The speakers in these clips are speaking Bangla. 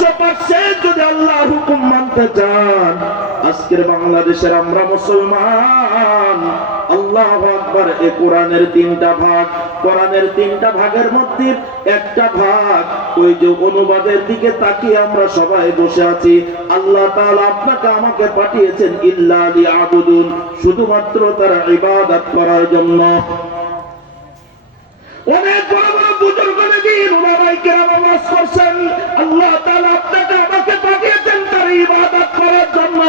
100% যদি আল্লাহর হুকুম মানতে চান, আজকের বাংলাদেশের আমরা মুসলমান, আল্লাহু আকবার, এই কোরআনের 3টা ভাগ, কোরআনের 3টা ভাগের মধ্যে একটা ভাগ ওই যে অনুবাদের দিকে তাকিয়ে আমরা সবাই বসে আছি। আল্লাহ তাআলা আপনাকে আমাকে পাঠিয়েছেন ইল্লা লিয়াবুদুন, শুধুমাত্র তার ইবাদত করার জন্য। অনেক বড় বড় বুজুর্গ নবীন উলামায়ে কেরাম ওয়াজ করছেন, আল্লাহ তাআলা আপনাকে আমাকে পাঠিয়েছেন তার ইবাদত করার জন্য।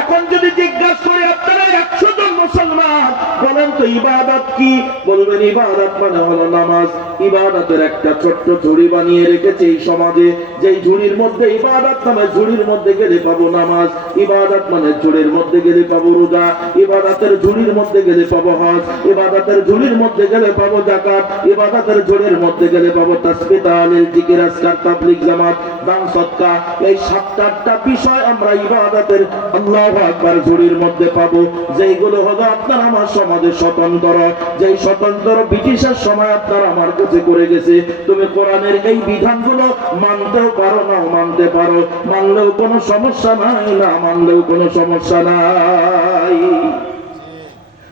এখন যদি জিজ্ঞাসা করি আপনারা 100 জন মুসলমান, বলেন তো ইবাদত কি? বলবেন ইবাদত মানে হলো নামাজ। ইবাদতের একটা ছোট্ট ঝুড়ি বানিয়ে রেখেছে এই সমাজে, যেই ঝুড়ির মধ্যে ইবাদত নামে, ঝুড়ির মধ্যে গেলে পাবো নামাজ, ইবাদত মানে ঝুড়ির মধ্যে গেলে পাবো রোজা, ইবাদতের ঝুড়ির মধ্যে গেলে পাবো হজ, ইবাদতের ঝুড়ির মধ্যে গেলে পাবো যাকাত, ইবাদতের ঝুড়ির মধ্যে গেলে পাবো তাসবিহ, তাহলিল, জিকির, আজকার, তাবলীগ, জামাত, দান, সদকা। এই 7-8টা বিষয় আমরা ইবাদতের আল্লাহু আকবার ঝুড়ির মধ্যে পাবো, যেইগুলো হলো আপনার আমার সমাজে স্বতন্ত্র, যেই স্বতন্ত্র ব্রিটিশের সময় আপনার আমার কাছে করে গেছে। তুমি কোরআনের এই বিধানগুলো মানতেও পারো না মানতে পারো, মানলেও কোনো সমস্যা নাই, না মানলেও কোনো সমস্যা নাই।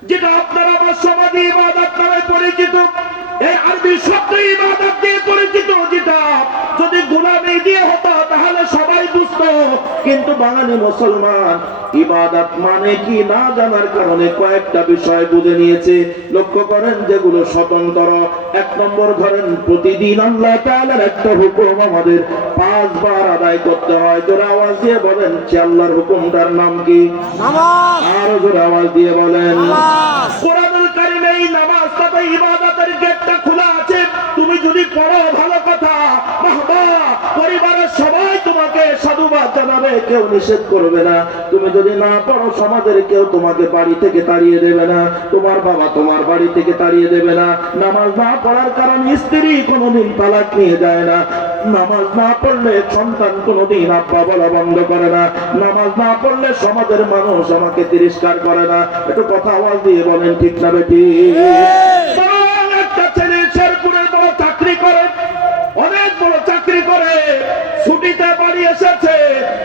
যেটা আপনার আমার সমাজে ইবাদত নামে পরিচিত, এই আরবি শব্দ ইবাদত দিয়ে পরিচিত, যেটা যদি গোলামি দিয়ে হতো তাহলে সবাই বুঝতো, কিন্তু বাঙালি মুসলমান ইবাদত মানে কি না জানার কারণে কয়েকটা বিষয় বুঝে নিয়েছে। লক্ষ্য করেন যেগুলো স্বতন্ত্র। 1 নম্বর ধরেন, প্রতিদিন আল্লাহ তাআলার একটা হুকুম আমাদের 5 বার আদায় করতে হয়। জোরে আওয়াজ দিয়ে বলেন সে আল্লাহর হুকুমটার নাম কি? নামাজ। আরো জোরে আওয়াজ দিয়ে বলেন নামাজ। কোরআনুল কারীমে এই নামাজ তথা ইবাদতের গেটটা খোলা আছে। তুমি যদি পড়ো ভালো কথা, বাহবা, পরিবারের সবাই তোমাকে সাধুবাদ জানাবে, কেউ নিষেধ করবে না। তুমি যদি না পড়ো সমাজের কেউ তোমাকে বাড়ি থেকে তাড়িয়ে দেবে না, তোমার বাবা তোমার বাড়ি থেকে তাড়িয়ে দেবে না। নামাজ না পড়ার কারণে স্ত্রী কোনোদিন তালাক নিয়ে যায় না। নামাজ না পড়লে সন্তান কোনোদিন আব্বা বলা বন্ধ করে না। নামাজ না পড়লে সমাজের মানুষ আমাকে তিরস্কার করে না। একটু কথা আওয়াজ দিয়ে বলেন ঠিক না বেটি? একটা ছেলে শেরপুরের বড় চাকরি করে, অনেক বড় চাকরি করে, ছুটিতে বাড়ি এসেছে,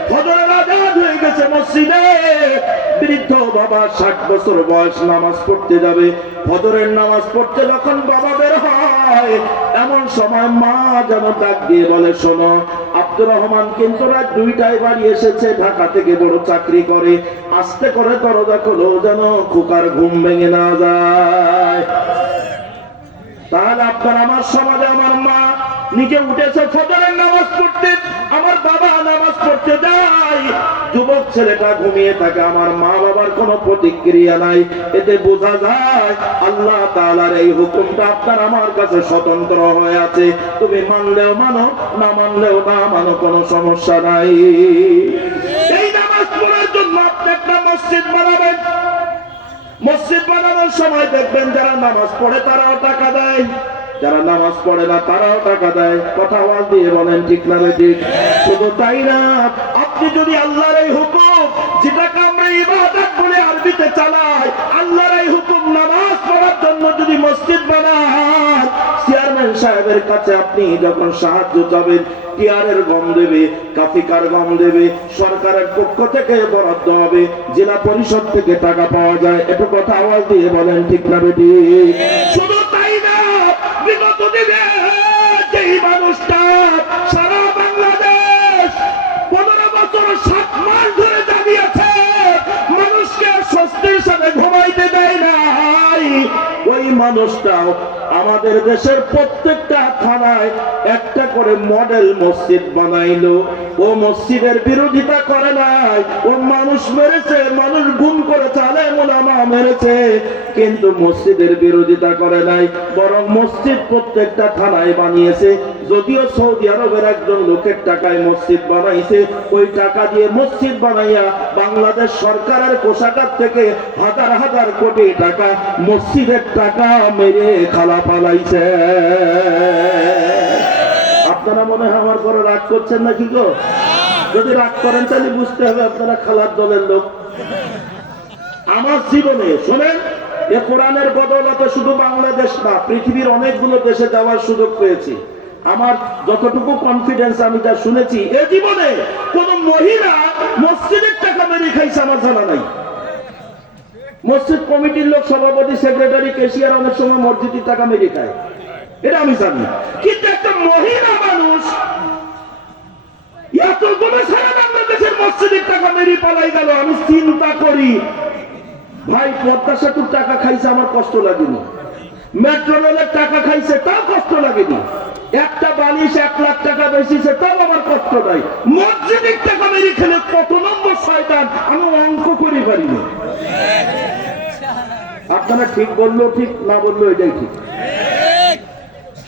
ফজরের আজান হয়ে গেছে মসজিদে। বৃদ্ধ বাবা 60 বছর বয়স, নামাজ পড়তে যাবে। ফজরের নামাজ পড়তে যখন বাবা বের হয়, এমন সময় মা যেন ডাক দিয়ে বলে, শোনো, আব্দুর রহমান কিন্তু রাত 2টায় বাড়ি এসেছে, ঢাকা থেকে বড় চাকরি করে, আস্তে করে দরজা খোলো যেন খোকার ঘুম ভেঙে না যায়। তাহলে আপনার আমার সমাজে আমার মা নিজে উঠেছে ফজরের নামাজ পড়তে, আমার বাবা নামাজ পড়তে যায়, যুবক ছেলেটা ঘুমিয়ে থাকে, আমার মা বাবার কোনো প্রতিক্রিয়া নাই। এতে বোঝা যায় আল্লাহ তাআলার এই হুকুমটা আপনার আমার কাছে স্বতন্ত্র হয়ে আছে। তুমি মানলেও মানো, না মানলেও না মানো, কোনো সমস্যা নাই। এই নামাজ পড়ার জন্য আপনি একটা মসজিদ বানাবেন। মসজিদ বানানোর সময় দেখবেন যারা নামাজ পড়ে তারাও টাকা দেয়, যারা নামাজ পড়ে না তারাও টাকা দেয়। কথা আওয়াজ দিয়ে বলেন ঠিক না ঠিক? শুধু তাই না, আপনি যদি আল্লাহর এই হুকুম, যেটাকে আমরা ইবাদত বলে আরবিতে চালাই, আল্লাহর এই হুকুম নামাজ পড়ার জন্য যদি মসজিদ বানান, চেয়ারম্যান সাহেবের কাছে আপনি যখন সাহায্য চাবেন, টিয়ারের গম দেবে, কাফিকার গম দেবে, সরকারের পক্ষ থেকে বরাদ্দ হবে, জেলা পরিষদ থেকে টাকা পাওয়া যায়। একটু কথা আওয়াজ দিয়ে বলেন ঠিক না বেটি? শুধু তাই না, বিগত দিনে যেই মানুষটা সারা বাংলাদেশ 15 বছর 7 মাস ধরে দাঁড়িয়েছে, মানুষকে স্বস্তির সাথে ঘুমাইতে দেয় নাই, ওই মানুষটাও আমাদের দেশের প্রত্যেকটা থানায় একটা করে মডেল মসজিদ বানাইলো। ও মসজিদের বিরোধিতা করে নাই, ও মানুষ মেরেছে, মানুষ গুম করেছে, আলেম ওলামা মেরেছে, কিন্তু মসজিদের বিরোধিতা করে নাই, বরং মসজিদ প্রত্যেকটা থানায় বানিয়েছে। যদিও সৌদি আরবের একজন লোকের টাকায় মসজিদ বানাইছে, ওই টাকা দিয়ে মসজিদ বানাইয়া বাংলাদেশ সরকারের কোষাগার থেকে হাজার হাজার কোটি টাকা মসজিদের টাকা মেরে খালা পালাইছে। আপনারা মনে হয় আমার পরে রাগ করছেন নাকি গো? যদি রাগ করেন তাহলে বুঝতে হবে আপনারা খালার দলের লোক। আমার জীবনে শোনেন, এ কোরআনের বদৌলতে শুধু বাংলাদেশ না, পৃথিবীর অনেকগুলো দেশে যাওয়ার সুযোগ পেয়েছি। আমার যতটুকু কনফিডেন্স আমি যা শুনেছি এ জীবনে কোন মহিলা মসজিদের টাকা মেরে খাইছে আমার জানা নাই। মসজিদ কমিটির লোক, সভাপতি, সেক্রেটারি, ক্যাশিয়ার অনেক সময় মসজিদের টাকা মেরে খায়, এটা আমি জানি। কিন্তু একটা মহিলা মানুষ এতগুলো সারা বাংলাদেশের মসজিদের টাকা মেরে পালাই গেল। আমি চিন্তা করি, ভাই পদ্মা সেতুর টাকা খাইছে আমার কষ্ট লাগেনি, মেট্রো রেলের টাকা খাইছে তাও কষ্ট লাগেনি, একটা বালিশ 1 লাখ টাকা বেশিছে তাও আমার কষ্ট নাই। মসজিদের টাকা মেরে খেলে কত নম্বর শয়তান আমি অঙ্ক করে পারিনি। আপনারা ঠিক বললো ঠিক, না বললো এটাই ঠিক।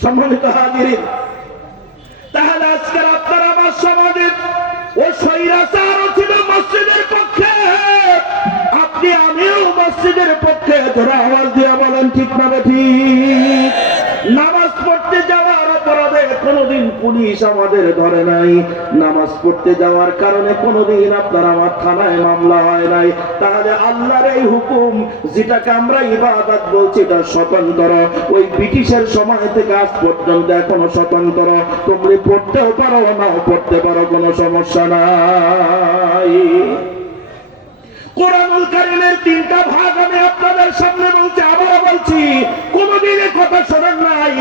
সম্মানিত হাজিরিন, তাহলে আজকের আপনারা আমার সমাজে ও স্বৈরাচারও ছিল মসজিদের পক্ষে, আপনি আমিও মসজিদের পক্ষে। তোরা আওয়াজ দিয়ে বলেন ঠিক না ঠিক? নামাজ পড়তে যাওয়ার অপরাধে কোনোদিন পুলিশ আমাদের ধরে নাই, নামাজ পড়তে যাওয়ার কারণে কোনোদিন আপনার আমার থানায় মামলা হয় নাই। তাহলে আল্লাহর এই হুকুম যেটাকে আমরা ইবাদত বলছি এটা স্বতন্ত্র, ওই ব্রিটিশের সময় থেকে আজ পর্যন্ত এখনো স্বতন্ত্র। তুমি পড়তেও পারো নাও পড়তে পারো, কোনো সমস্যা নাই। কোরআনুল কারীমের 3টা ভাগ আমি আপনাদের সামনে বলছি, আবারও বলছি, কোনদিন এই কথা শোনেন নাই।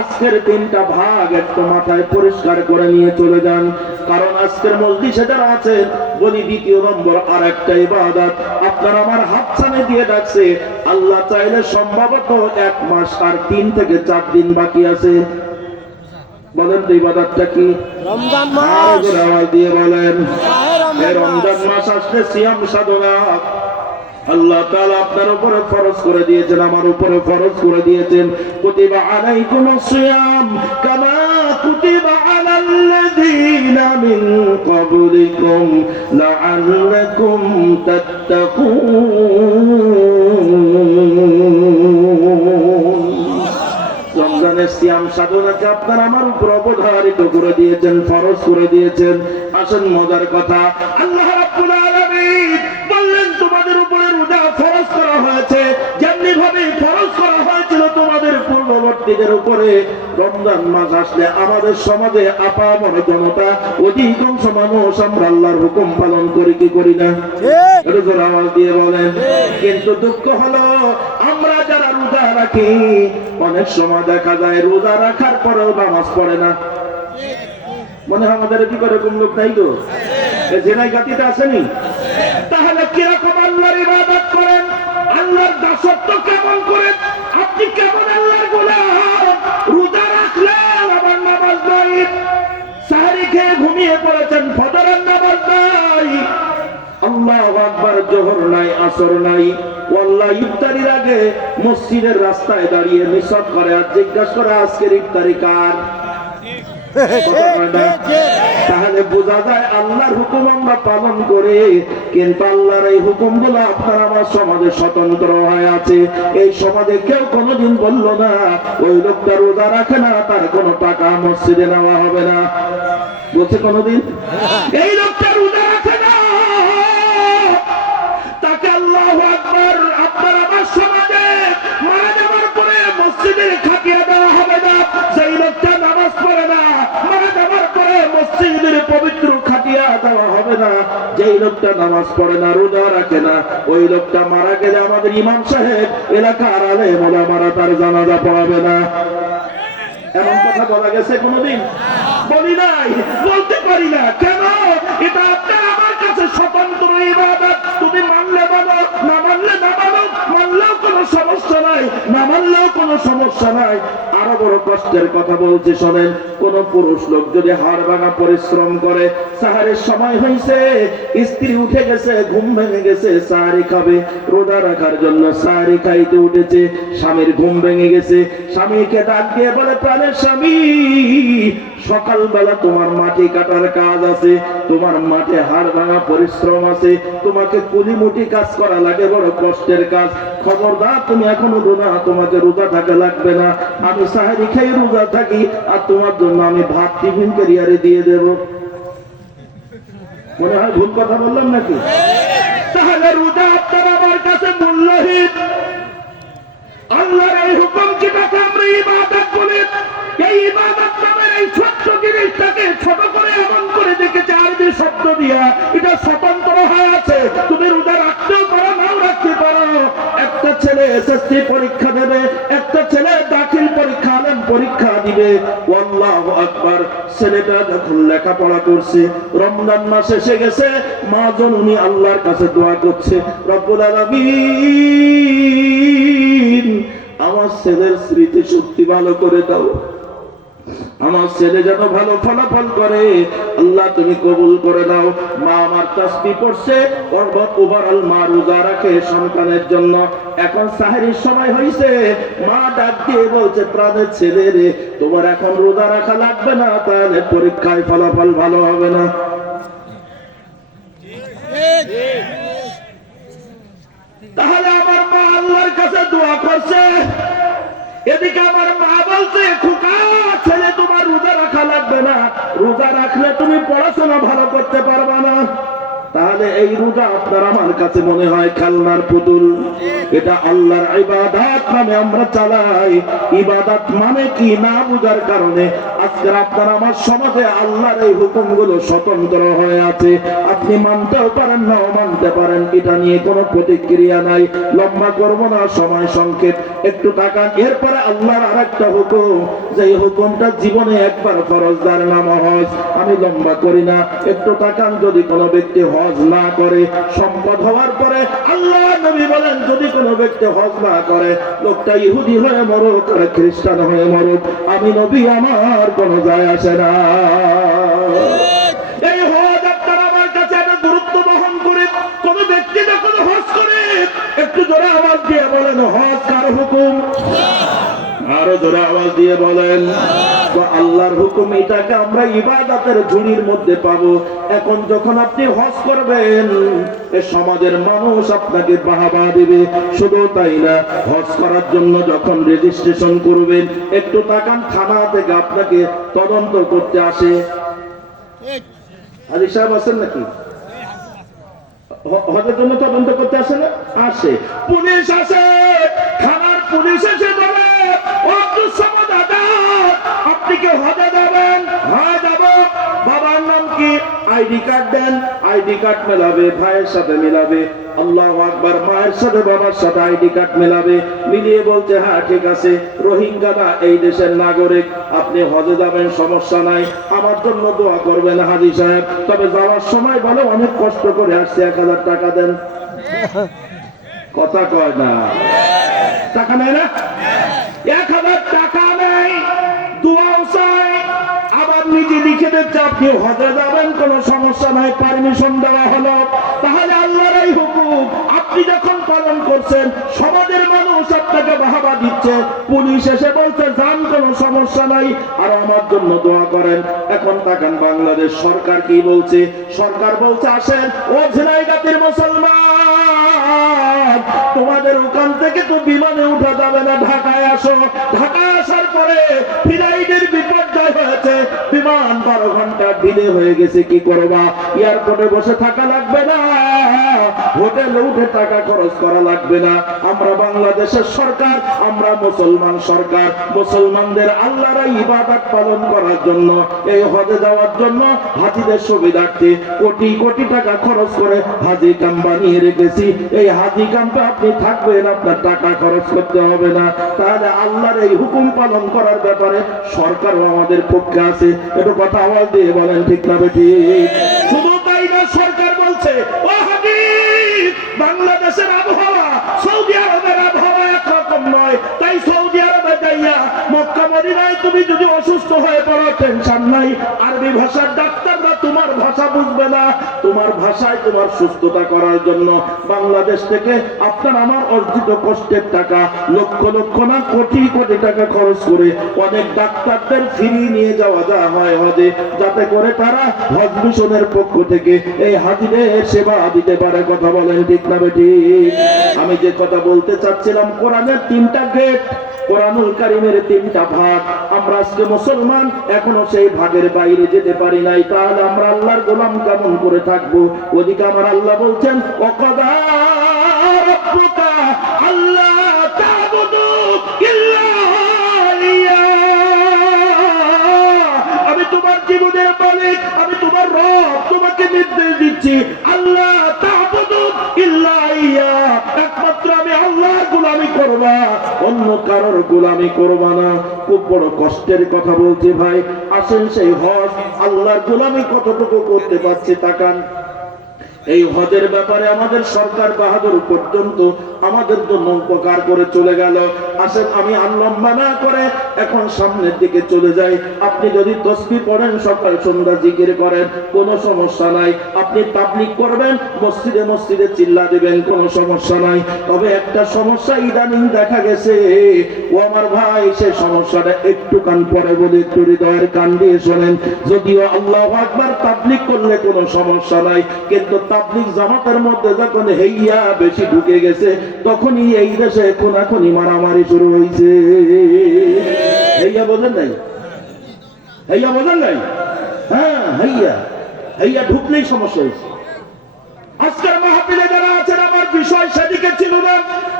আজকের 3টা ভাগ একটু মাথায় পরিষ্কার করে নিয়ে চলে যান, কারণ আজকের মজলিসে যারা আছে বলি 2 নম্বর আর একটা ইবাদত আপনার আমার হাত ছানে দিয়ে ডাকছে। আল্লাহ চাইলে সম্ভবত 1 মাস আর 3 থেকে 4 দিন বাকি আছে। বলেন তো ইবাদতটা কি? রমজান মাস। আওয়াজ দিয়ে বলেন। এই রমজান মাস আসলে সিয়াম সাধনা আল্লাহ তাআলা আপনার উপরে ফরজ করে দিয়েছেন, আমার উপরে ফরজ করে দিয়েছেন। কুতিবা আলাইকুমুস সিয়াম কামা কুতিবা আলাল্লাযীনা মিন ক্বাবলিকুম লাআল্লাকুম তাত্তাকুন। রমজানের সিয়াম সাধনাকে আপনার আমার উপর অবধারিত করে দিয়েছেন, ফরজ করে দিয়েছেন। আসেন মজার কথা, আল্লাহ রাব্বুল আলামিন বললেন তোমাদের উপরে রোজা ফরজ করা হয়েছে, যেমনি ভাবে ফরজ করা হয়েছিল তোমাদের পূর্ববর্তীদের উপরে। রমজান মাস আসলে আমাদের সমাজে আপামর জনতা অধিকাংশ মানুষ আমরা আল্লাহর হুকুম পালন করি কি করি না? এটা জোরে আওয়াজ দিয়ে বলেন। কিন্তু দুঃখ হলো আমরা যারা রোজা রাখি অনেক সময় দেখা যায় রোজা রাখার পরেও নামাজ পড়ে না। মনে হয় আমাদের কি করে কোন লোক নাই তো জেনাই গাতিতে আসেনি? তাহলে কিরকম আল্লাহর ইবাদত করেন, আল্লাহর দাসত্ব কেমন করেন, আপনি কেমন আল্লাহর গোলাম? রোজা রাখলেন আবার নামাজ নাই, সাহরি খেয়ে ঘুমিয়ে পড়েছেন, ফজরের নামাজ নাই, আল্লাহু আকবার, জোহর নাই, আসর নাই। ওয়াল্লাহ ইফতারির আগে মসজিদের রাস্তায় দাঁড়িয়ে নিসাব করে আর জিজ্ঞাসা করে আজকের ইফতারি কার? তাহলে বোঝা যায় আল্লাহর হুকুম আমরা পালন করে, কিন্তু আল্লাহর এই হুকুমগুলো আপনার আমার সমাজে স্বতন্ত্র হয়ে আছে। এই সমাজে কেউ কোনোদিন বলল না ওই লোকটা রোজা রাখে না, তার কোনো টাকা মসজিদে নেওয়া হবে না। বলছে কোনোদিন? এই লোকটা রোজা রাখে না, তাকে আল্লাহু আকবার আপনার আমার সমাজে মারা যাওয়ার পরে মসজিদে খাটিয়ে দেওয়া হবে না। যেই লোকটা নামাজ পড়ে না মারা যাওয়ার পরে মসজিদের পবিত্র খাটিয়া দেওয়া হবে না। যেই লোকটা নামাজ পড়ে না, রোজা রাখে না, ওই লোকটা মারা গেলে আমাদের ইমাম সাহেব এলাকার আলেম ওলামারা তার জানাজা পড়াবে না। এমন কথা বলা গেছে কোনোদিন? বলি নাই, বলতে পারি না। কেন? এটা আপনার আমার কাছে স্বতন্ত্র ইবাদত। তুমি মানলে মানো, না মানলে না মানো, মানলেও কোনো সমস্যা নাই, না মানলেও কোনো সমস্যা নাই। আরো বড় কষ্টের কথা বলছি শোনেন, কোন পুরুষ লোক যদি হাড় ভাঙা পরিশ্রম করে, সাহারের সময় হয়েছে, স্ত্রী উঠে গেছে, ঘুম ভেঙে গেছে, সাহারি খাবে, রোজা রাখার জন্য সাহারি খাইতে উঠেছে, স্বামীর ঘুম ভেঙে গেছে, স্বামীকে ডাক দিয়ে বলে প্রাণের স্বামী সকালবেলা তোমার মাটি কাটার কাজ আছে, তোমার মাঠে হাড় ভাঙা পরিশ্রম আছে, তোমাকে কুলিমুটি কাজ করা লাগে, বড় কষ্টের কাজ। খবরদার তুমি এখনো রোজা, তোমাকে রোজা থাকা লাগবে না, আমি সাহারি খাই রোজা থাকি, আর তোমার জন্য আমি ভাত টিফিন ক্যারিয়ারে দিয়ে দেব। মনে হয় ভুল কথা বললাম নাকি? তাহলে রোজা আপনার আমার কাছে মূল্যহীন। আল্লাহর এই হুকুম কি আমরা ইবাদত বলি? এই ইবাদত নামের এই ছোট্ট জিনিসটাকে ছোট করে এমন করে দেখেছে আরবি শব্দ দিয়া এটা স্বতন্ত্র হয়ে আছে। তুমি রোজা রাখতেও পারো, নাও রাখতে পারো। একটা ছেলে এসএসসি পরীক্ষা দেবে, একটা ছেলে দাখিল পরীক্ষা, আলেম পরীক্ষা দিবে। আল্লাহু আকবার। ছেলেটা যখন লেখাপড়া করছে, রমজান মাস এসে গেছে, মা জননী আল্লাহর কাছে দোয়া করছে, রব্বুল আলামিন আমার ছেলের স্মৃতি শক্তি ভালো করে দাও, আমার ছেলে যেন ভালো ফলাফল করে, আল্লাহ তুমি কবুল করে নাও। মা আমার তাসবিহ পড়ছে, ওভারঅল মা রোজা রাখে সন্তানের জন্য। এখন সাহরির সময় হয়েছে, মা ডাক দিয়ে বলছে, প্রাণের ছেলে রে, তোমার এখন রোজা রাখা লাগবে না, তাহলে পরীক্ষায় ফলাফল ভালো হবে না। তাহলে আমার মা আল্লাহর কাছে দোয়া করছে, এদিকে আমার মা বলছে, খোকা ছেলে তোমার রোজা রাখা লাগবে না, রোজা রাখলে তুমি পড়াশোনা ভালো করতে পারবা না। তাহলে এই রোজা আপনার আমার কাছে মনে হয় খেলনার পুতুল। এটা আল্লাহর ইবাদত নামে আমরা চালাই। ইবাদত মানে কি না বুঝার কারণে আজকে আপনার আমার সমাজে আল্লাহর এই হুকুমগুলো স্বতন্ত্র হয়ে আছে। আপনি মানতেও পারেন না, মানতে পারেন, এটা নিয়ে কোনো প্রতিক্রিয়া নাই। লম্বা করব না, সময় সংক্ষেপ, একটু তাকান। এরপরে আল্লাহর আরেকটা হুকুম, যে হুকুমটা জীবনে একবার ফরজ, যার নাম হজ। আমি লম্বা করি না, একটু তাকান। যদি কোনো ব্যক্তি হজ না করে, সম্পদ হওয়ার পরে আল্লাহ নবী বলেন, যদি কোনো ব্যক্তি হজ না করে, লোকটা ইহুদি হয়ে মরুক আর খ্রিস্টান হয়ে মরুক, আমি নবী আমার কোনো যায় আসে না। এই হজ আপনার আমার কাছে একটা গুরুত্ব বহন করে। কোন ব্যক্তি যখন হজ করে, একটু জোরে আওয়াজ দিয়ে বলেন, হজ কার হুকুম? আরো জোরে আওয়াজ দিয়ে বলেন। তো আল্লাহর হুকুম, এটাকে আমরা ইবাদতের ঝুড়ির মধ্যে পাবো। এখন যখন আপনি হজ করবেন, এই সমাজের মানুষ আপনাকে বাহবা দিবে। শুধু তাই না, হজ করার জন্য যখন রেজিস্ট্রেশন করবেন, একটু তাকান, থানা থেকে আপনাকে তদন্ত করতে আসে। আলী সাহেব আছেন নাকি? হজের জন্য তদন্ত করতে আসে না? আসে। পুলিশ আসে, থানার পুলিশ এসে বলে, আপনি কি হজে যাবেন? হ্যাঁ যাব। বাবার নাম কি? আইডি কার্ড দেন। আইডি কার্ড মেলাবে, ভাইয়ের সাথে মিলাবে। আল্লাহু আকবার। মায়ের সাথে বাবার সাথে আইডি কার্ড মেলাবে, মিলিয়ে বলছে, হ্যাঁ ঠিক আছে, রোহিঙ্গা না, এই দেশের নাগরিক, আপনি হজে যাবেন, সমস্যা নাই, আমার জন্য দোয়া করবেন হাজী সাহেব। তবে যাওয়ার সময় বলে, অনেক কষ্ট করে আসছে, 1000 টাকা দেন। কথা কয় না? টাকা নেয় না? 1000 টাকা নেই, দোয়াও চাই, আবার নিজে লিখে দিচ্ছে আপনি হজে যাবেন, কোনো সমস্যা নাই, পারমিশন দেওয়া হলো। তাহলে আল্লাহর এই হুকুম আপনি যখন পালন করছেন, সমাজের মানুষ আপনাকে বাহবা দিচ্ছে, পুলিশ এসে বলছে যান, কোনো সমস্যা নাই, আর আমার জন্য দোয়া করেন। এখন তাকান বাংলাদেশ সরকার কি বলছে। সরকার বলছে, আসেন ও ঝিনাইগাতীর মুসলমান, তোমাদের ওখান থেকে তো বিমানে উঠা যাবে না, ঢাকায় আসো। ঢাকায় আসার পরে ফ্লাইটের বিপর্যয় হয়েছে, বিমান 12 ঘন্টা ডিলে হয়ে গেছে, কি করবা? এয়ারপোর্টে বসে থাকা লাগবে না, হোটেলে উঠে টাকা খরচ করা লাগবে না। আমরা বাংলাদেশের সরকার, আমরা মুসলমান সরকার, মুসলমানদের আল্লাহর ইবাদত পালন করার জন্য, এই হজে যাওয়ার জন্য হাজিদের সুবিধার্থে কোটি কোটি টাকা খরচ করে হাজি ক্যাম্প বানিয়ে রেখেছি। এই হাজি ক্যাম্পে আপনি থাকবেন, আপনার টাকা খরচ করতে হবে না। তাহলে আল্লাহর এই হুকুম পালন করার ব্যাপারে সরকারও আমাদের পক্ষে আছে। একটু কথা আওয়াজ দিয়ে বলেন, ঠিক না বেঠিক? শুধু তাই না, সরকার বলছে, ও হাজি, বাংলাদেশের আবহাওয়া সৌদি আরবের আবহাওয়া একরকম নয়, তাই সৌদি আরবে যাইয়া মক্কা মদিনায় তুমি যদি অসুস্থ হয়ে পড়ো, টেনশন নাই, আরবি ভাষার ডাক্তাররা তোমার ভাষা বুঝবে না, তোমার ভাষায় তোমার সুস্থতা করার জন্য বাংলাদেশ থেকে আপনার আমার অর্জিত কষ্টের টাকা, লক্ষ লক্ষ না কোটি কোটি টাকা খরচ করে অনেক ডাক্তারদের ফিরিয়ে নিয়ে যাওয়া হয় হজে, যাতে করে তারা হজ মিশনের পক্ষ থেকে এই হাজিদের সেবা দিতে পারে। কথা বলেন, ঠিক না বেঠিক? আমি যে কথা বলতে চাচ্ছিলাম, কোরআনের 3টা গেট, কোরআনুল কারীমের 3টা ভাগ। আমরা আজকে মুসলমান, এখনো সেই ভাগের বাইরে যেতে পারি নাই। তাহলে আমরা আল্লাহর গোলাম কেমন করে থাকবো? ওদিকে আমার আল্লাহ বলছেন, ওয়াকাদা রাব্বুকা আল্লা তা'বুদু ইল্লা ইয়্যাহু, তোমার জীবনের মালিক, আমি তোমার রব, তোমাকে নির্দেশ দিচ্ছি আল্লাহ তা'বুদু ইল্লা ইয়া, একমাত্র আমি আল্লাহর গোলামি করবা, অন্য কারোর গোলামি করবা না। খুব বড় কষ্টের কথা বলছি ভাই। আসেন সেই হজ আল্লাহর গোলামি কতটুকু করতে পারছি তাকান। এই হজের ব্যাপারে আমাদের সরকার বাহাদুর পর্যন্ত আমাদের জন্য উপকার করে চলে গেল। আসেন আমি লম্বা না করে এখন সামনের দিকে চলে যাই। আপনি যদি তসবিহ পড়েন, সকাল সন্ধ্যা জিকির করেন, কোনো সমস্যা নাই। আপনি তাবলীগ করবেন, মসজিদে মসজিদে চিল্লা দিবেন, কোনো সমস্যা নাই। তবে একটা সমস্যা ইদানিং দেখা গেছে, ও আমার ভাই, সে সমস্যাটা একটু কান পরে বলে একটু হৃদয়ের কান দিয়ে শোনেন। যদিও আল্লাহু আকবার তাবলীগ করলে কোনো সমস্যা নাই, কিন্তু তাবলীগ জামাতের মধ্যে যখন হেইয়া বেশি ঢুকে গেছে, তখনই এই দেশে কোনাকুনি মারামারি শুরু হয়েছে। হেইয়া বোঝেন নাই? হেইয়া বোঝেন নাই? হ্যাঁ, হেইয়া হেইয়া ঢুকলেই সমস্যা হয়েছে। আজকের মাহফিলে যারা আছেন, আমার বিষয় সেদিকে ছিল না।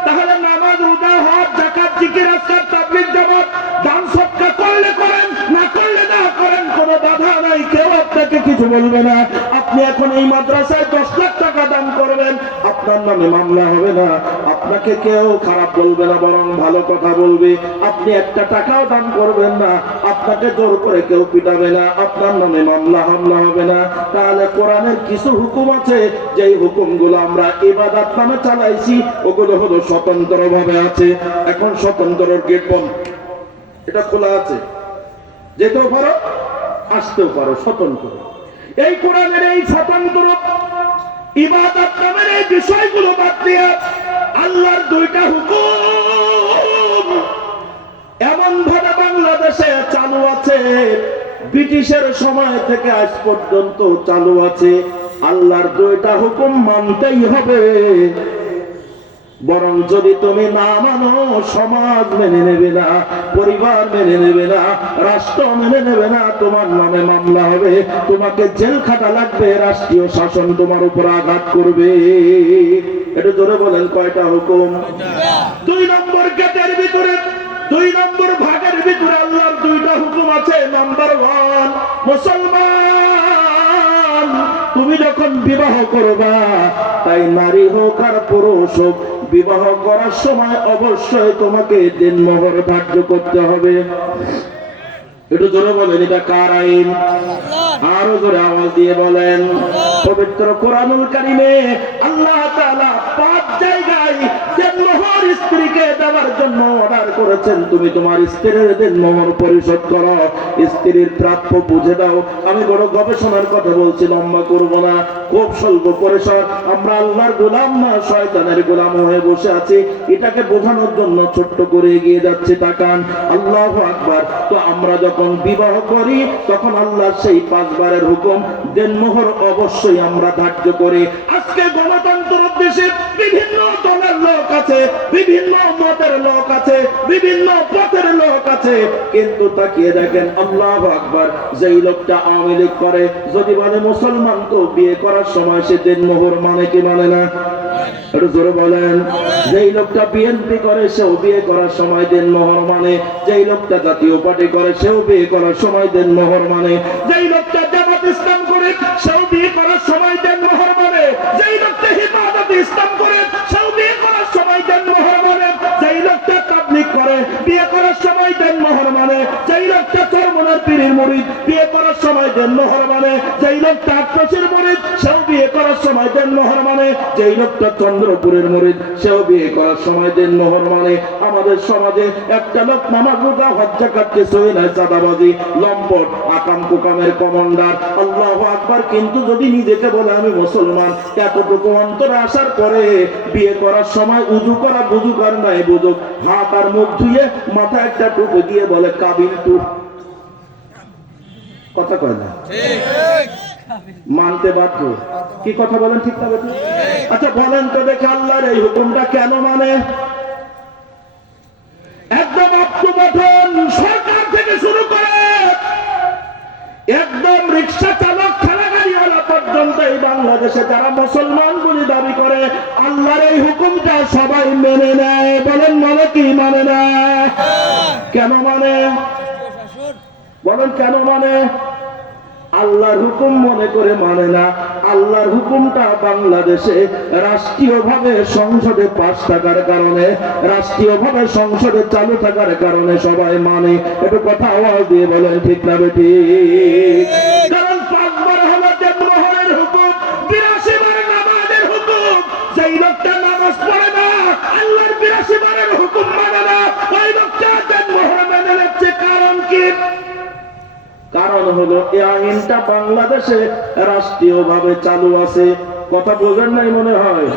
তাহলে নামাজ, রোজা, হজ, যাকাত, জিকির, আজকার, তাবলীগ, জামাত, দান সদকা করলে করেন, না করলে না করেন, কোনো বাধা নাই, কেউ আপনাকে কিছু বলবে না। আপনি এখন এই মাদ্রাসায় 10 লাখ টাকা দান করবেন, আপনার নামে মামলা হবে না, আপনাকে কেউ খারাপ বলবে না, বরং ভালো কথা বলবে। আপনি একটা টাকাও দান করবেন না, আপনাকে জোর করে কেউ পিটাবে না, আপনার নামে মামলা হামলা হবে না। তাহলে কোরআনের কিছু হুকুম আছে, যেই হুকুমগুলো আমরা ইবাদত নামে চালাইছি, ওগুলো হলো স্বতন্ত্র ভাবে আছে। এখন স্বতন্ত্রের গেট বন্ধ, এটা খোলা আছে, যেতেও পারো, আসতেও পারো, স্বতন্ত্র। এই কোরআনের এই স্বতন্ত্র ইবাদত নামের এই বিষয়গুলো বাদ দিয়ে আল্লাহর 2টা হুকুম এমন ভাবে বাংলাদেশে চালু আছে, ব্রিটিশের সময় থেকে আজ পর্যন্ত চালু আছে। আল্লাহর 2টা হুকুম মানতেই হবে, বরং যদি তুমি না মানো, সমাজ মেনে নেবে না, পরিবার মেনে নেবে না, রাষ্ট্র মেনে নেবে না, তোমার নামে মামলা হবে, তোমাকে জেল খাটা লাগবে, রাষ্ট্রীয় শাসন তোমার উপর আঘাত করবে। এটা জোরে বলেন, কয়টা হুকুম? 2 নম্বর গেটের ভিতরে, 2 নম্বর ভাগের ভিতরে আল্লাহর 2টা হুকুম আছে। নাম্বার 1, মুসলমান তুমি যখন বিবাহ করবা, তাই নারী হোক আর পুরুষ হোক, বিবাহ করার সময় অবশ্যই তোমাকে দিনমোহর ধার্য করতে হবে। একটু জোরে বলেন, এটা কার আইন? আরো জোরে আওয়াজ দিয়ে বলেন। পবিত্র কোরআনুল কারীমে আল্লাহ তাআলা 5 জায়গায় দিনমোহর স্ত্রীকে দেওয়ার জন্য অর্ডার করেছেন। তুমি তোমার স্ত্রীর দিনমোহর পরিশোধ করো, স্ত্রীর প্রাপ্য বুঝে দাও। আমি বড় গবেষণার কথা বলছি, লম্বা করব না, খুব স্বল্প পরিসর। আমরা আল্লাহর গোলাম না, শয়তানের গোলাম হয়ে বসে আছি, এটাকে বোঝানোর জন্য ছোট্ট করে এগিয়ে যাচ্ছে। তাকান, আল্লাহু আকবার। তো আমরা যখন বিবাহ করি, তখন আল্লাহর সেই 5 বারের হুকুম দিনমোহর অবশ্যই আমরা ধার্য করি। আজকে গণতন্ত্র দেশে বিভিন্ন দলের লোক আছে, বিভিন্ন মতের লোক আছে, বিভিন্ন পথের লোক আছে, কিন্তু তাকিয়ে দেখেন, আল্লাহু আকবার, যেই লোকটা আওয়ামী লীগ করে, যদি বলে মুসলমান, তো বিয়ে করার সময় সে দিনমোহর মানে কি মানে না? একটু জোরে বলেন। যেই লোকটা বিএনপি করে, সেও বিয়ে করার সময় দিনমোহর মানে। যেই লোকটা জাতীয় পার্টি করে, সেও বিয়ে করার সময় দিনমোহর মানে। যেই লোকটা জামাত ইসলাম করে, সেও বিয়ে করার সময় দিনমোহর মানে। যেই লোকটা হিফাজত ইসলাম করে, সেও বিয়ে করার সময় দিনমোহর মানে। যেই লোকটা তাবলীগ করে, বিয়ে করার সময় দিনমোহর মানে। যেই লোকটা চরমনার পীরের মুরিদ, বিয়ে করার সময় দিনমোহর মানে। যেই লোকটা আটরশির মুরিদ, সেও বিয়ে করার সময় দিনমোহর মানে। যেই লোকটা চন্দ্রপুরের মুরিদ, সেও বিয়ে করার সময় দিনমোহর মানে। আমাদের সমাজে একটা লোক নামাজ, রোজা, হজ, যাকাত কিছুই নাই, চাঁদাবাজি, লম্পট, আকাম কুকামের কমান্ডার, আল্লাহু আকবার, কিন্তু যদি নিজেকে বলে আমি মুসলমান, এতটুকু অন্তরে আসার পরে বিয়ে করার সময় উজু করা বুঝুক আর নাই বুঝুক, হাত আর মুখ ধুয়ে মাথায় একটা টুপি দিয়ে বলে কাবিল টু। কথা কয় না? মানতে বাধ্য। কি কথা বলেন, ঠিক না? আচ্ছা বলেন তো দেখে, আল্লাহর এই হুকুমটা কেন মানে? একদম আত্মগঠন সরকার থেকে শুরু করে একদম রিক্সা চালক, ঠেলাগাড়িওয়ালা পর্যন্ত এই বাংলাদেশে যারা মুসলমান বলে দাবি করে, আল্লাহর এই হুকুমটা সবাই মেনে নেয়। বলেন মানে কি মানে না? কেন মানে? বলেন কেন মানে? আল্লাহর হুকুম মনে করে মানে না। আল্লাহর হুকুমটা বাংলাদেশে রাষ্ট্রীয়ভাবে সংসদে পাস থাকার কারণে, রাষ্ট্রীয়ভাবে সংসদে চালু থাকার কারণে সবাই মানে। একটু কথা আওয়াজ দিয়ে বলেন ঠিক না বেঠিক? কারণ 5 বার হলো দেনমোহরের হুকুম, 82 বার নামাজের হুকুম। যেই লোকটা নামাজ পড়ে না, আল্লাহর 82 বারের হুকুম মানে না, ওই লোকটা দেনমোহর মেনে নিচ্ছে। কারণ কি? কারণ হলো এই আইনটা বাংলাদেশে রাষ্ট্রীয়ভাবে চালু আছে। কথা বোঝেন নাই মনে হয়?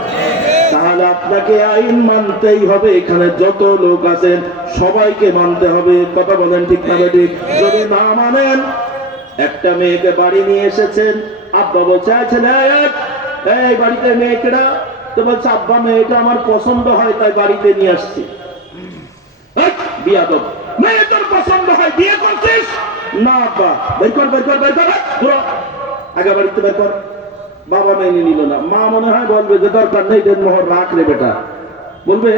তাহলে আপনাকে আইন মানতেই হবে। এখানে যত লোক আছেন সবাইকে মানতে হবে। কথা বলেন ঠিক না ঠিক? যদি না মানেন, একটা মেয়েকে বাড়ি নিয়ে এসেছেন, আব্বা বলছে ছেলে এই বাড়িতে মেয়েকেরা, তো বলছে আব্বা মেয়েটা আমার পছন্দ হয় তাই বাড়িতে নিয়ে আসছি। বিয়াদব, মেয়ে তোর পছন্দ হয় বিয়ে করছিস না? আব্বা বের কর বের কর বের কর, আগে বাড়িতে বের কর। বাবা মেনে নিল না। মা মনে হয় বলবে যে দরকার নেই, দেনমোহর রাখ রে বেটা, বলবে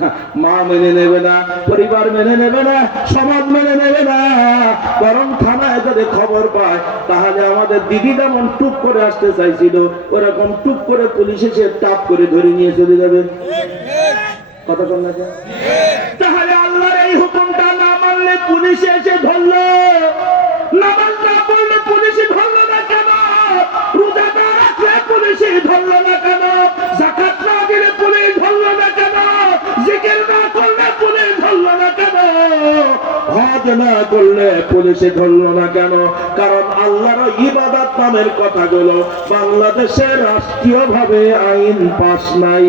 না। মা মেনে নেবে না, পরিবার মেনে নেবে না, সমাজ মেনে নেবে না। বরং থানায় যদি খবর পায়, তাহলে আমাদের দিদি যেমন টুপ করে আসতে চাইছিল, ওরকম টুপ করে পুলিশ এসে টাপ করে ধরে নিয়ে চলে যাবে। কথা বল না? তাহলে আল্লাহর এই হুকুমটা না মানলে পুলিশে এসে ধরলো, নামাজ না পড়লে পুলিশে ধরলো না কেন? রোজা না রাখলে পুলিশে ধরলো না কেন? যাকাত না দিলে পুলিশ ধরলো না কেন? জিকির না করলে পুলিশ ধরলো না কেন? হজ না করলে পুলিশে ধরলো না কেন? কারণ আল্লাহর ইবাদত নামের কথাগুলো বাংলাদেশে রাষ্ট্রীয়ভাবে আইন পাস নাই।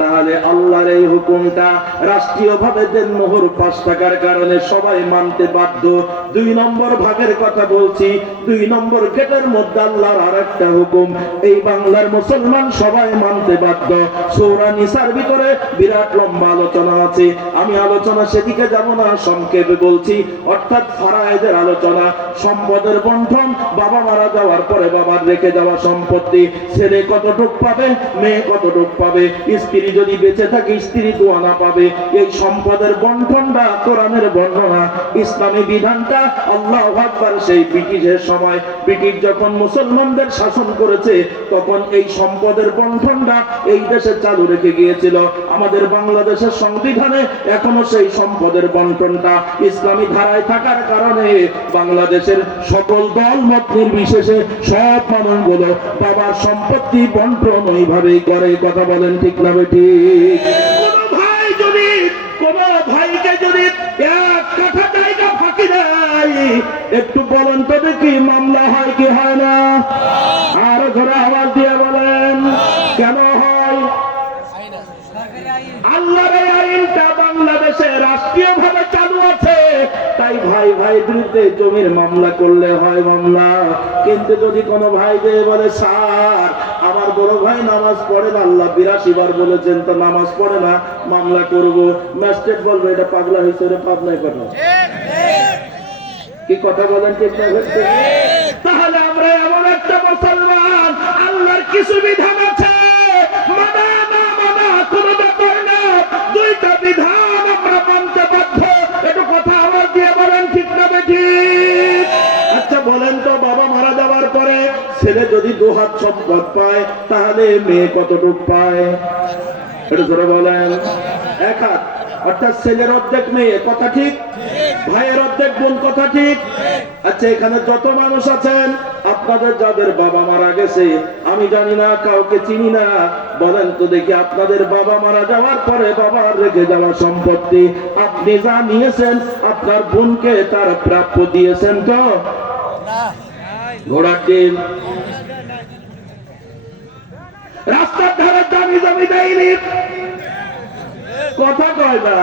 তাহলে আল্লাহর এই হুকুমটা রাষ্ট্রীয়ভাবে দেনমোহর পাস থাকার কারণে সবাই মানতে বাধ্য। 2 নম্বর ভাগের কথা বলছি। 2 নম্বর গেটের মধ্যে আল্লাহর আরেকটা হুকুম এই বাংলার মুসলমান সবাই মানতে বাধ্য। সূরা নিসার ভিতরে বিরাট লম্বা আলোচনা আছে, আমি আলোচনা সেদিকে যাব না, সংক্ষেপে বলছি। অর্থাৎ ফারায়েদের আলোচনা, সম্পদের বন্টন, বাবা মারা যাওয়ার পরে বাবার রেখে যাওয়া সম্পত্তি, ছেলে কতটুক পাবে, মেয়ে কতটুক পাবে, স্ত্রী যদি বেঁচে থাকে স্ত্রী দোয়ানা পাবে। এই সম্পদের বন্টনটা কোরআনের বর্ণনা, ইসলামী বিধানটা। আল্লাহু আকবার। সেই ব্রিটিশের সময়, ব্রিটিশ যখন মুসলমানদের শাসন করেছে, তখন এই সম্পদের বন্টনটা এই দেশে চালু রেখে গিয়েছিল। আমাদের বাংলাদেশের সংবিধানে এখনো সেই সম্পদের বন্টনটা ইসলামী ধারায় থাকার কারণে বাংলাদেশের সকল দল মত নির্বিশেষে সব মানুষগুলো বাবার সম্পত্তি বন্টন ওইভাবেই করে। কথা বলেন ঠিক না বেঠিক? কোন ভাই যদি কোন ভাইকে যদি 1 কাঠা জায়গা ফাঁকি দেয়, একটু বলেন তো দেখি মামলা হয় কি হয় না? আর ঘরে আওয়াজ দিয়ে বলেন কেন হয়? আল্লাহর এই আইনটা বাংলাদেশে রাষ্ট্রীয়ভাবে চালু আছে, তাই ভাই ভাই বিরুদ্ধে জমির মামলা করলে হয় মামলা। কিন্তু যদি কোনো ভাই যে বলে স্যার আমার বড় ভাই নামাজ পড়ে না, আল্লাহ 82 বার বলেছেন, তো নামাজ পড়ে না, মামলা করব, ম্যাজিস্ট্রেট বলবে এটা পাগলা হয়েছে, ওরে পাবনায় পাঠাও। কি কথা বলেন ঠিক না? তাহলে আমরা এমন একটা মুসলমান, আল্লাহর কিছু বিধান আছে, মানা না মানা কোনো ব্যাপার না, 2টা বিধান আমরা মানতে বাধ্য। একটু কথা আওয়াজ দিয়ে বলেন ঠিক না বেঠিক? আচ্ছা বলেন তো, বাবা মারা যাওয়ার পরে ছেলে যদি 2 হাত সম্পদ পায়, তাহলে মেয়ে কতটুক পায়? একটু জোরে বলেন। 1 হাত, অর্থাৎ ছেলের অর্ধেক মেয়ে। কথা ঠিক? ভাইয়ের অর্ধেক বোন। কথা ঠিক? আচ্ছা এখানে যত মানুষ আছেন, আপনাদের যাদের বাবা মারা গেছে, আমি জানি না, কাউকে চিনি না, বলেন তো দেখি আপনাদের বাবা মারা যাওয়ার পরে বাবার রেখে যাওয়া সম্পত্তি আপনি যা নিয়েছেন, আপনার বোনকে তার প্রাপ্য দিয়েছেন তো? ঘোড়ার ডিম, রাস্তার ধারে দামি জমি দেয়নি। কথা কয় না?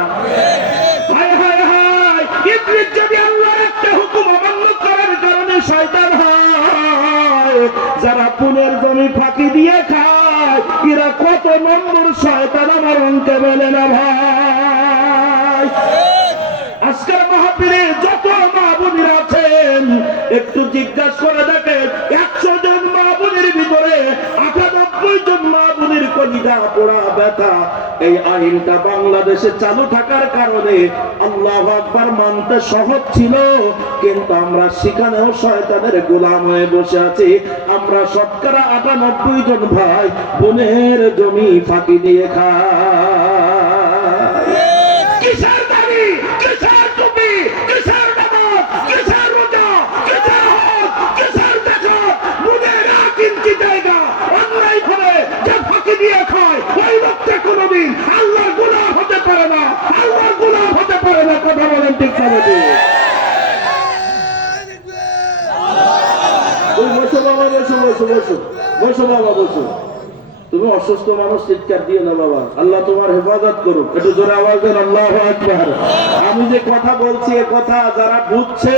হায় হায় হায়, ইবলিস যদি আল্লাহর একটা হুকুম অমান্য করার কারণে শয়তান হয়, যারা পুনের জমি ফাঁকি দিয়ে খায়, এরা কত নম্বর শয়তান আমার অঙ্কে মেলে না ভাই। আজকের মাহফিলে যত মা বোনেরা আছেন, একটু জিজ্ঞাসা করে দেখেন, 100 জন মা বোনের ভিতরে 98 জন মা বোনের কলিজা পোড়া ব্যথা। এই আইনটা বাংলাদেশে চালু থাকার কারণে আল্লাহু আকবার মানতে সহজ ছিল, কিন্তু আমরা সেখানেও শয়তানের গোলাম হয়ে বসে আছি। আমরা শতকরা ৯৮ জন ভাই বোনের জমি ফাঁকি দিয়ে খাই। কিসের দাড়ি, কিসের টুপি, কিসের নামাজ, কিসের রোজা, কিসের হজ, কিসের যাকাত, বোনের ১ ইঞ্চি জায়গা অন্যায় করে যে ফাঁকি দিয়ে খায়, ওই লোকটা কোনোদিন আল্লাহর গোলাম হতে পারে না, আল্লাহর গোলাম হতে পারে না। কথা বলেন ঠিক না? বসো বাবা, বসো বসো বসো বসো বাবা বসো। তুমি অসুস্থ মানুষ, চিৎকার দিও না বাবা। আল্লাহ তোমার হেফাজত করুক। একটু জোরে আওয়াজ দেন আল্লাহু আকবার। আমি যে কথা বলছি এ কথা যারা বুঝছে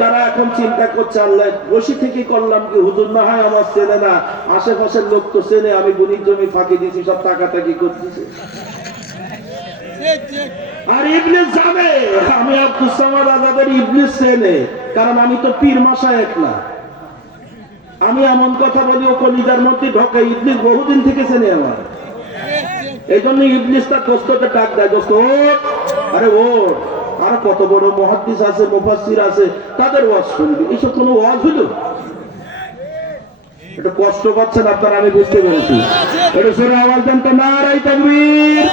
তারা এখন চিন্তা করছে, আল্লাহ বসে থেকে করলাম কি, হুজুর না হয় আমার চেনে না, আশেপাশের লোক তো চেনে, আমি বুনির জমি ফাঁকি দিছি, সব টাকাটাকি করতেছে। আর ইবলিস জানে আমি আব্দুস সামাদ আজাদের, ইবলিস চেনে, কারণ আমি তো পীর মাশায়েখ না। আমি এমন কথা বলি ও কলিজার মধ্যে ঢোকে, ইবলিস বহুদিন থেকে চেনে আমার। এই জন্য ইবলিস তার দোস্তকে ডাক দেয়, দোস্ত ওঠ, আরে ওঠ। আর কত বড় মুহাদ্দিস আছে, মুফাসসির আছে, তাদের ওয়াজ শুনবি। এইসব কোনো ওয়াজ হলো? একটু কষ্ট পাচ্ছেন আপনারা, আমি বুঝতে পেরেছি। একটু সূরা আওয়াজ দেন তো, নারায়ে তাকবীর।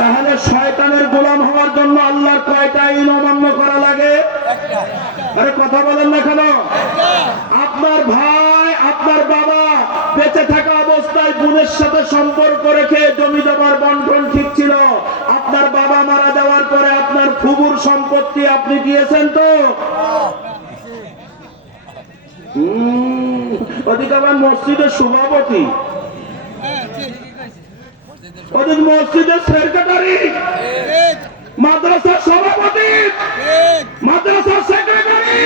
তাহলে শয়তানের গোলাম হওয়ার জন্য আল্লাহর কয়টা আইন অমান্য করা লাগে? আরে কথা বলেন না কেন? আপনার ভাই, আপনার বাবা বেঁচে থাকা অবস্থায় বোনের সাথে সম্পর্ক রেখে জমি জমার বন্টন ঠিক ছিল। আপনার বাবা মারা যাওয়ার পরে আপনার ফুফুর সম্পত্তি আপনি দিয়েছেন তো? ওদিকে আবার মসজিদের সভাপতি, ওদিক মসজিদের সেক্রেটারি, মাদ্রাসার সভাপতি, মাদ্রাসার সেক্রেটারি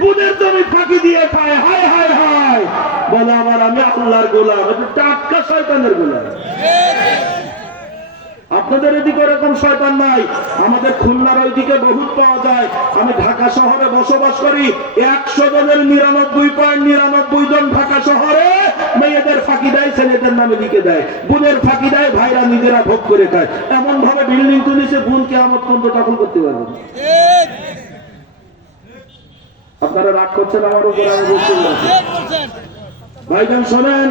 বুনের জমি ফাঁকি দিয়ে খায়। হায় হায় হায়, বলে আমার আমি আল্লাহর গোলাম। এটা টাটকা শয়তানের গোলাম। আপনাদের এদিকে এরকম শয়তান নাই, আমাদের খুলনার ওইদিকে বহুত পাওয়া যায়। আমি ঢাকা শহরে বসবাস করি, ১০০ জনের ৯৯.৯৯ জন ঢাকা শহরে মেয়েদের ফাঁকি দেয়, ছেলেদের নামে লিখে দেয়। বোনের ফাঁকি দেয়, ভাইরা নিজেরা ভোগ করে খায়। এমন ভাবে বিল্ডিং তুলেছে, বোন কিয়ামত পর্যন্ত দখল করতে পারবে না। আপনারা রাগ করছেন আমার উপর? আমি বুঝতে পারছি। ভাইজান শোনেন,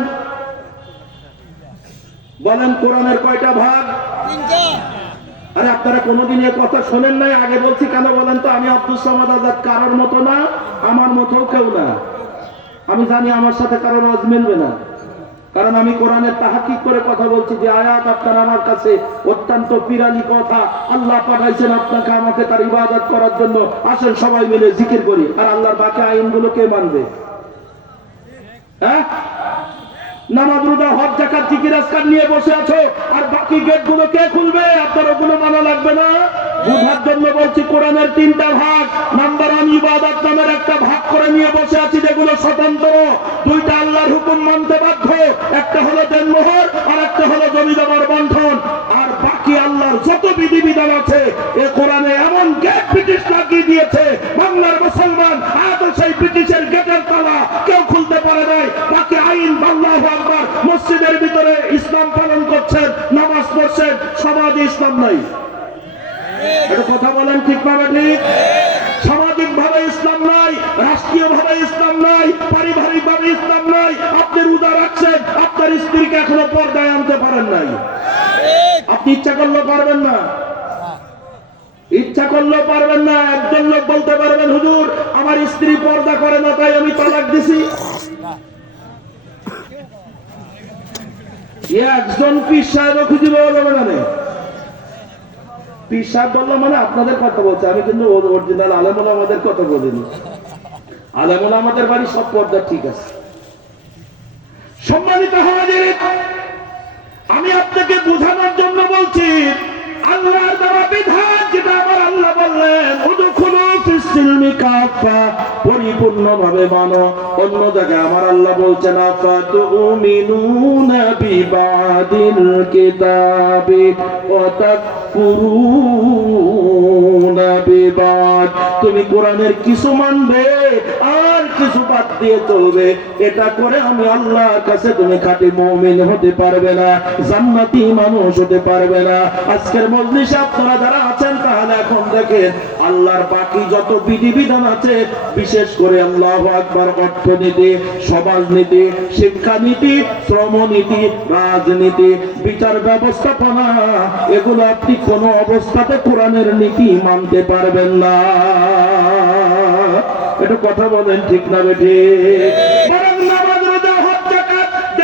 বলেন কোরআনের কয়টা ভাগ? আরে আপনারা কোনোদিন এ কথা শোনেন নাই? আগে বলছি কেন বলেন তো? আমি আব্দুস সামাদ আজাদ কারোর মতো না, আমার মতো কেউ না। আমি জানি আমার সাথে কারোর ওয়াজ মিলবে না, কারণ আমি কোরআনের তাহকিক করে কথা বলছি। যে আয়াত আপনার আমার কাছে অত্যন্ত পিরানি কথা, আল্লাহ পাঠাইছেন আপনাকে আমাকে তার ইবাদত করার জন্য। আসেন সবাই মিলে জিকির করি। আর আল্লাহর বাকি আইনগুলো কে মানবে? হ্যাঁ, নামাজ রোজা হজ যাকাত জিকির আজকার নিয়ে বসে আছো, আর বাকি গেট গুলো কে খুলবে? আপনার ওগুলো মানা লাগবে না? বুঝার জন্য বলছি, কোরআনের ৩টা ভাগ। নাম্বার 1 ইবাদত নামের একটা ভাগ করে নিয়ে বসে আছি, যেগুলো স্বতন্ত্র। 2টা আল্লাহর হুকুম মানতে বাধ্য, একটা হলো দেনমোহর আর একটা হলো জমি জমার বন্টন। আর বাকি আল্লাহর যত বিধিবিধান আছে এ কোরআনে এমন গেট ব্রিটিশ লাগিয়ে দিয়েছে, বাংলার মুসলমান আজও সেই ব্রিটিশের গেটের তালা কেউ খুলতে পারে নাই। বাকি আইন আল্লাহু আকবার, মসজিদের ভিতরে ইসলাম পালন করছেন, নামাজ পড়ছেন, সমাজে ইসলাম নাই। এটা কথা বলেন ঠিক পাবে? ঠিক। সামাজিক ভাবে ইসলাম নাই, রাষ্ট্রীয় ভাবে ইসলাম নাই, পারিবারিক ভাবে ইসলাম নাই। আপনি রোজা রাখছেন, আপনার স্ত্রীকে এখনো পর্দায় আনতে পারেন নাই। আপনি ইচ্ছা করলেও পারবেন না, ইচ্ছা করলেও পারবেন না। একজন লোক বলতে পারবেন, হুজুর আমার স্ত্রী পর্দা করে না তাই আমি তালাক দিছি। একজন পীর সাহেব খুঁজে পাওয়া যাবে না। পীর সাহেব বললাম মানে আপনাদের কথা বলছে, আমি কিন্তু অরিজিনাল আলেমুল আমাদের কথা বলিনি। আলেমুল আমাদের বাড়ি সব পর্দা ঠিক আছে। সম্মানিত হাজির, আমি আপনাকে বোঝানোর জন্য বলছি, আল্লাহর দেওয়া বিধান যেটা আমার আল্লাহ বললেন, উদখুলু ফিস সিলমি কাফা, পরিপূর্ণভাবে মানো। অন্য জায়গায় আমার আল্লাহ বলছেন, আফাতুমিনুনা বিবাদিল কিতাবি ওয়া তাকফুরুনা বিবাদ। তুমি কোরআনের কিছু মানবে আর কিছু বাদ দিয়ে চলবে, এটা করে আমি আল্লাহর কাছে তুমি খাঁটি মুমিন হতে পারবে না, জান্নাতি মানুষ হতে পারবে না। আজকের মজলিসে আপনারা যারা আছেন, তাহলে এখন দেখেন আল্লাহর বাকি যত বিধিবিধান আছে, বিশেষ করে আল্লাহু আকবার, অর্থনীতি, সমাজনীতি, শিক্ষানীতি, শ্রমনীতি, রাজনীতি, বিচার ব্যবস্থাপনা, এগুলো আপনি কোনো অবস্থাতে কোরআনের নীতি মানতে পারবেন না। এটা কথা বলেন ঠিক না বেঠিক?